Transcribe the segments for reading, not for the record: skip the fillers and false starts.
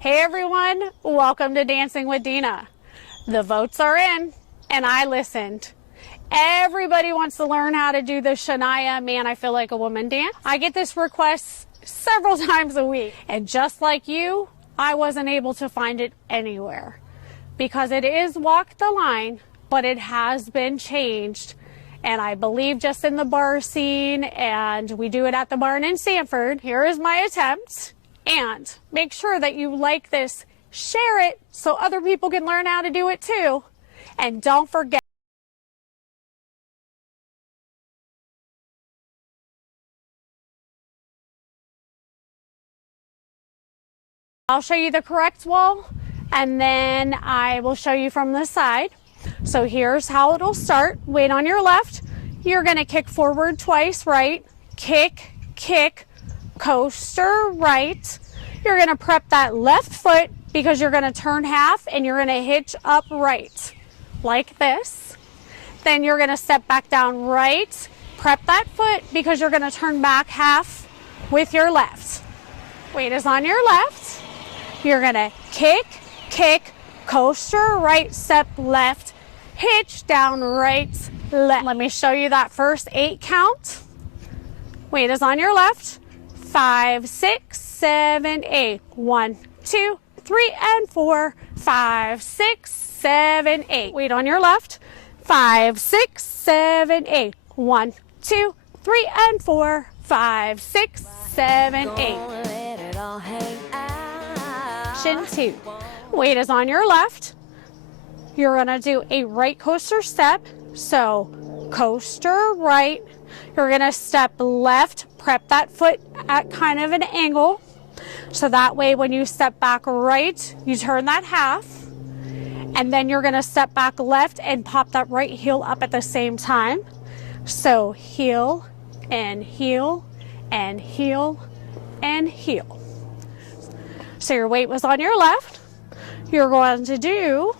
Hey everyone, welcome to Dancing with Dina. The votes are in, and I listened. Everybody wants to learn how to do the Shania Man I Feel Like a Woman dance. I get this request several times a week, and just like you, I wasn't able to find it anywhere because it is Walk the Line, but it has been changed. And I believe just in the bar scene, and we do it at the barn in Sanford. Here is my attempt. And make sure that you like this, share it so other people can learn how to do it too. And don't forget, I'll show you the correct wall, and then I will show you from the side. So here's how it'll start. Weight on your left. You're going to kick forward twice, right? Kick, kick, coaster, right. You're going to prep that left foot because you're going to turn half and you're going to hitch up right, like this. Then you're going to step back down right, prep that foot because you're going to turn back half with your left. Weight is on your left. You're going to kick, kick, coaster, right, step left, hitch down, right, left. Let me show you that first 8 count. Weight is on your left. 5, 6, 7, 8. 1, 2, 3, and 4. 5, 6, 7, 8. Weight on your left. 5, 6, 7, 8. 1, 2, 3, and 4. 5, 6, 7, 8. Shin 2. Weight is on your left. You're going to do a right coaster step. So coaster right. You're going to step left, prep that foot at kind of an angle. So that way when you step back right, you turn that half. And then you're going to step back left and pop that right heel up at the same time. So heel and heel and heel and heel. So your weight was on your left. You're going to do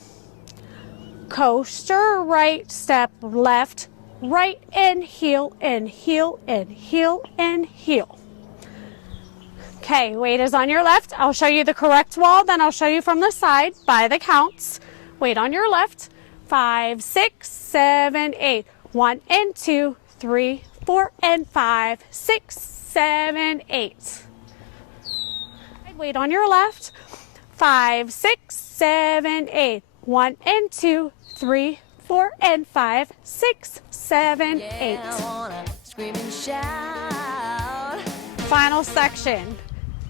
coaster right, step left, right, and heel, and heel, and heel, and heel. Okay, weight is on your left. I'll show you the correct wall, then I'll show you from the side by the counts. Weight on your left. 5, 6, 7, 8. 1 and 2, 3, 4, and 5, 6, 7, 8. Weight on your left. 5, 6, 7, 8. 1 and 2, 3, 4, and 5, 6, 7, 8. Scream and shout. Final section.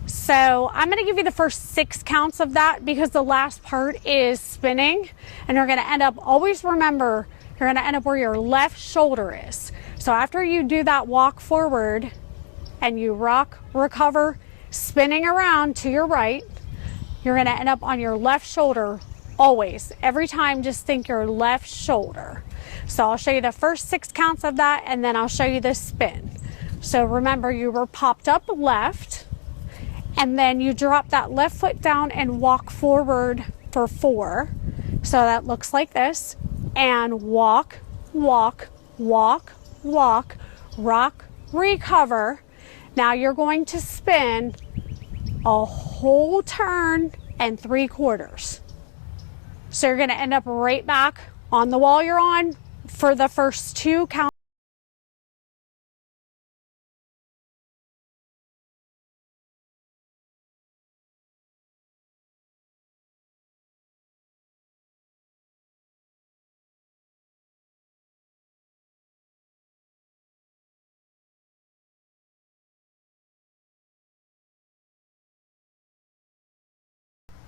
So I'm going to give you the first 6 counts of that because the last part is spinning, and you're going to end up, always remember, you're going to end up where your left shoulder is. So after you do that walk forward and you rock, recover, spinning around to your right, you're going to end up on your left shoulder always. Every time, just think your left shoulder. So I'll show you the first 6 counts of that, and then I'll show you the spin. So remember, you were popped up left, and then you drop that left foot down and walk forward for 4. So that looks like this. And walk, walk, walk, walk, rock, recover. Now you're going to spin a whole turn and 3/4. So you're going to end up right back on the wall you're on for the first 2 counts.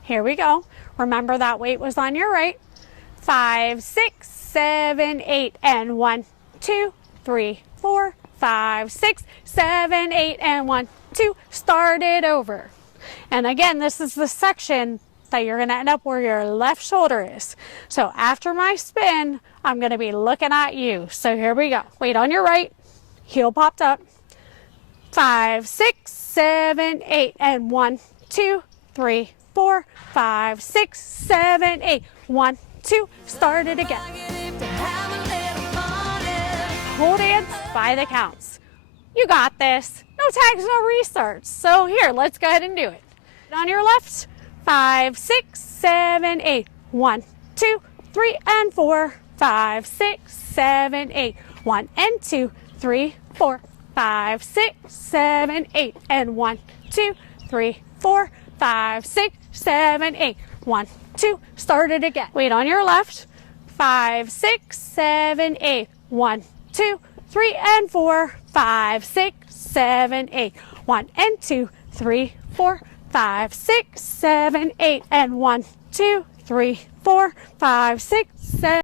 Here we go. Remember that weight was on your right. 5, 6, 7, 8, and 1, 2, 3, 4, 5, 6, 7, 8, and 1, 2. Start it over. And again, this is the section that you're going to end up where your left shoulder is. So after my spin, I'm going to be looking at you. So here we go. Weight on your right. Heel popped up. 5, 6, 7, 8, and 1, 2, 3, 4, 5, 6, 7, 8. 1, 2. Start it again. Whole dance by the counts. You got this. No tags, no restarts. So here, let's go ahead and do it. On your left, 5, 6, 7, 8. 1, 2, 3, and 4. 5, 6, 7, 8. 1 and 2, 3, 4. 5, 6, 7, 8. And 1, 2, 3, 4. 5, 6, 7, 8. 1, 2. Start it again. Weight on your left. 5, 6, 7, 8. 1, 2, 3, and 4. 5, 6, 7, 8. 1 and 2, 3, 4. 5, 6, 7, 8. And 1, 2, 3, 4. 5, 6, 7.